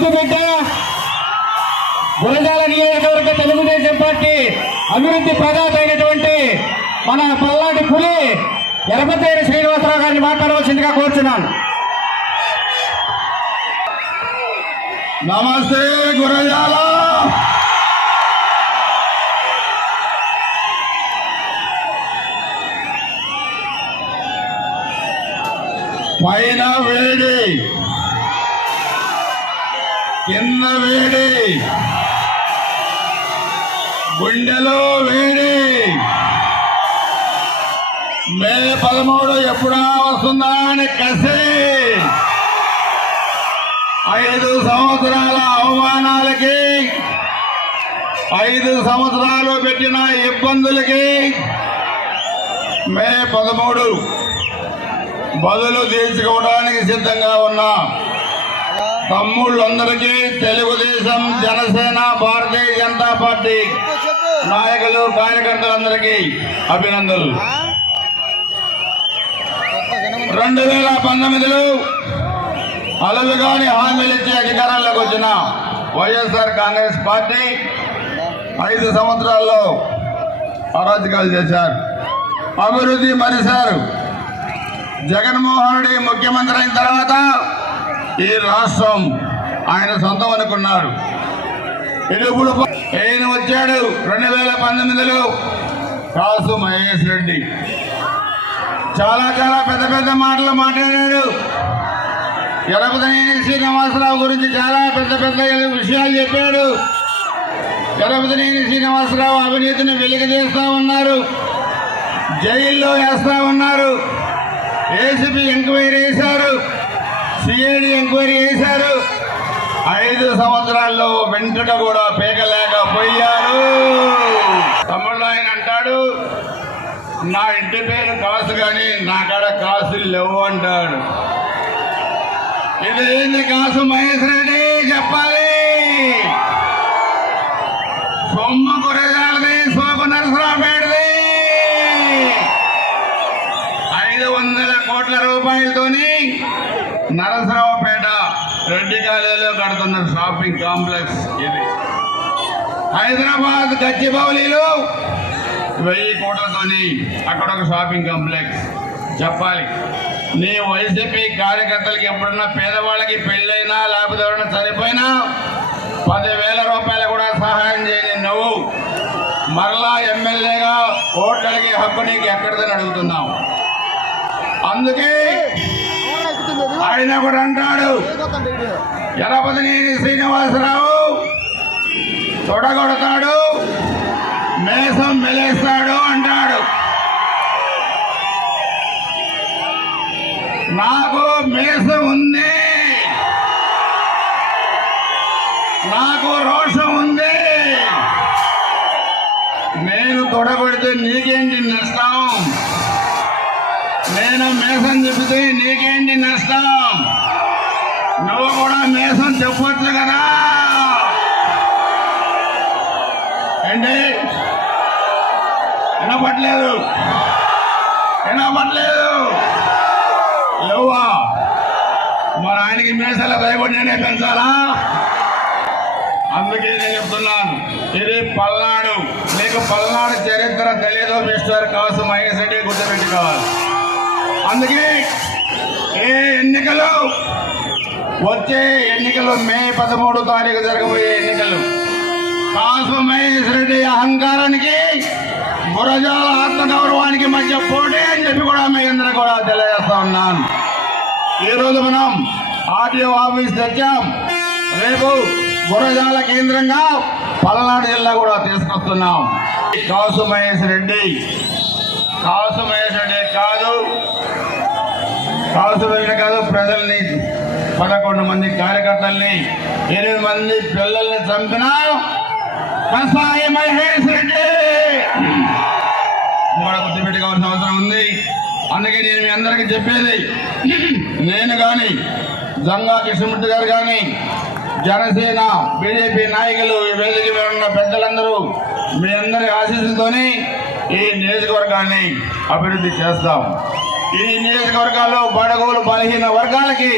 ముద్దుబిడ్డ గురజాల నియోజకవర్గ తెలుగుదేశం పార్టీ అభివృద్ధి ప్రదాత అయినటువంటి మన పల్నాటి పులి ఎరపతేరు శ్రీనివాసరావు గారిని మాట్లాడవలసిందిగా కోరుచున్నాను. నమస్తే గురజాల. పైన వేడి, కింద వేడి, గుండెలో వేడి. మే 13 ఎప్పుడా వస్తుందా అని కసి. 5 సంవత్సరాల అవమానాలకి, 5 సంవత్సరాలు పెట్టిన ఇబ్బందులకి మే 13 బదులు తీర్చుకోవడానికి సిద్ధంగా ఉన్నా తమ్ముళ్ళందరికీ తెలుగుదేశం, జనసేన, భారతీయ జనతా పార్టీ నాయకులు, కార్యకర్తలందరికీ అభినందనలు. 2019లో అలవిగాని హామీలు ఇచ్చి అధికారంలోకి వచ్చిన వైఎస్ఆర్ కాంగ్రెస్ పార్టీ 5 సంవత్సరాల్లో అరాజకాలు చేశారు, అభివృద్ధి మరిశారు. జగన్మోహన్ రెడ్డి ముఖ్యమంత్రి అయిన తర్వాత ఈ రాష్ట్రం ఆయన సొంతం అనుకున్నారు. ఇప్పుడు ఆయన వచ్చాడు 2019లో కాసు మహేష్ రెడ్డి. చాలా పెద్ద పెద్ద మాటలు మాట్లాడాడు. ఎరపతినేని శ్రీనివాసరావు గురించి చాలా పెద్ద పెద్ద విషయాలు చెప్పాడు. ఎరపతినేని శ్రీనివాసరావు అవినీతిని వెలికితీస్తా ఉన్నారు, జైల్లో వేస్తా ఉన్నారు, ఏసీబీ ఎంక్వైరీ చేశారు, సిఐడి ఎంక్వైరీ చేశారు. 5 సంవత్సరాల్లో వెంకట కూడా పీకలేకపోయారు. తమ్ముళ్ళు ఆయన అంటాడు, నా ఇంటి పేరు కాసు కానీ నా కాడ కాసులు లేవు అంటాడు. ఇదేంది కాసు మహేష్ రెడ్డి చెప్పాలి. సొమ్ము గురజాలది, సోపు నరసరావుపేటది. 500 కోట్ల రూపాయలతోని నరసరావుపేట రెడ్డి కాలేజీలో కడుతున్న షాపింగ్ కాంప్లెక్స్ ఇది. హైదరాబాద్ గచ్చిబౌలిలో 1000 కోట్లతోని అక్కడ ఒక షాపింగ్ కాంప్లెక్స్. చెప్పాలి, నీ వైసీపీ కార్యకర్తలకి ఎప్పుడన్నా పేదవాళ్ళకి పెళ్ళైనా లేకపోతే ఎవరైనా చనిపోయినా 10,000 రూపాయలు కూడా సహాయం చేయని నువ్వు మరలా ఎమ్మెల్యేగా ఓట్లు అడిగే హక్కు నీకు ఎక్కడిదని అడుగుతున్నావు. అందుకే ఆయన కూడా అంటాడు, ఎరపతినేని శ్రీనివాసరావు తొడగొడతాడు, మేసం మెలేస్తాడు అంటాడు. నాకు మేసం ఉంది, నాకు రోషం ఉంది. నేను తొడగొడితే నీకేంటి నష్టం? నేను మేసం చెబితే నీకేంటి నష్టం? నువ్వు కూడా మేసం చెప్పొచ్చు కదా. ఏంటి వినపట్లేదు? లేవా? మరి ఆయనకి మేసాల భయపడి నేనే పెంచాలా? అందుకే నేను చెప్తున్నాను, ఇది పల్నాడు. మీకు పల్నాడు చరిత్ర తెలియదు మిస్టర్ కాసు మహేష్ రెడ్డి, గుర్తుపెట్టుకోవాలి. అందుకే వచ్చే ఎన్నికలు మే 13 తారీఖు జరగబోయే ఎన్నికలు కాసు మహేష్ రెడ్డి అహంకారానికి, గురజాల ఆత్మగౌరవానికి మధ్య పోటీ అని చెప్పి కూడా మీ అందరూ కూడా తెలియజేస్తా ఉన్నాను. ఈరోజు మనం ఆర్టీఓ ఆఫీస్ తెచ్చాం. రేపు గురజాల కేంద్రంగా పల్నాడు జిల్లా కూడా తీసుకొస్తున్నాం. కాసు మహేష్ రెడ్డి కాదు, ప్రజల్ని 11 మంది కార్యకర్తల్ని, 8 మంది పిల్లల్ని చంపిన కసాయి మహేష్ రెడ్డి కూడా గుర్తుపెట్టుకోవాల్సిన అవసరం ఉంది. అందుకే నేను మీ అందరికీ చెప్పేది, నేను కానీ జంగా కృష్ణమూర్తి గారు కానీ జనసేన, బీజేపీ నాయకులు, ఈ వేదిక మీద ఉన్న పెద్దలందరూ మీ అందరి ఆశీస్సులతోని ఈ నియోజకవర్గాన్ని అభివృద్ధి చేస్తాం. ఈ నియోజకవర్గాల్లో బడుగులు బలహీన వర్గాలకి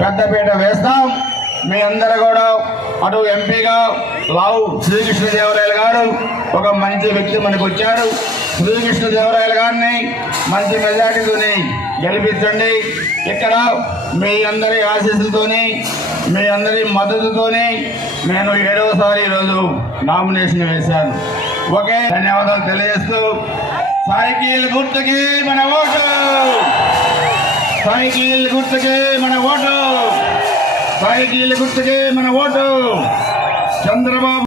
పెద్దపీట వేస్తాం. మీ అందరూ కూడా అటు ఎంపీగా లావు శ్రీకృష్ణదేవరాయలు గారు ఒక మంచి వ్యక్తి మనకు వచ్చారు. శ్రీకృష్ణదేవరాయలు గారిని మంచి మెజార్టీతోని గెలిపించండి. ఇక్కడ మీ అందరి ఆశీస్సులతోని మీ అందరి మద్దతుతోని నేను 7వసారి ఈరోజు నామినేషన్ వేశాను. ఓకే, ధన్యవాదాలు తెలియజేస్తూ సైకిల్ గుర్తుకి మన ఓటు, సైకిల్ గుర్తుకి మన ఓటు, సైకిల్ గుర్తుకి మన ఓటు. చంద్రబాబు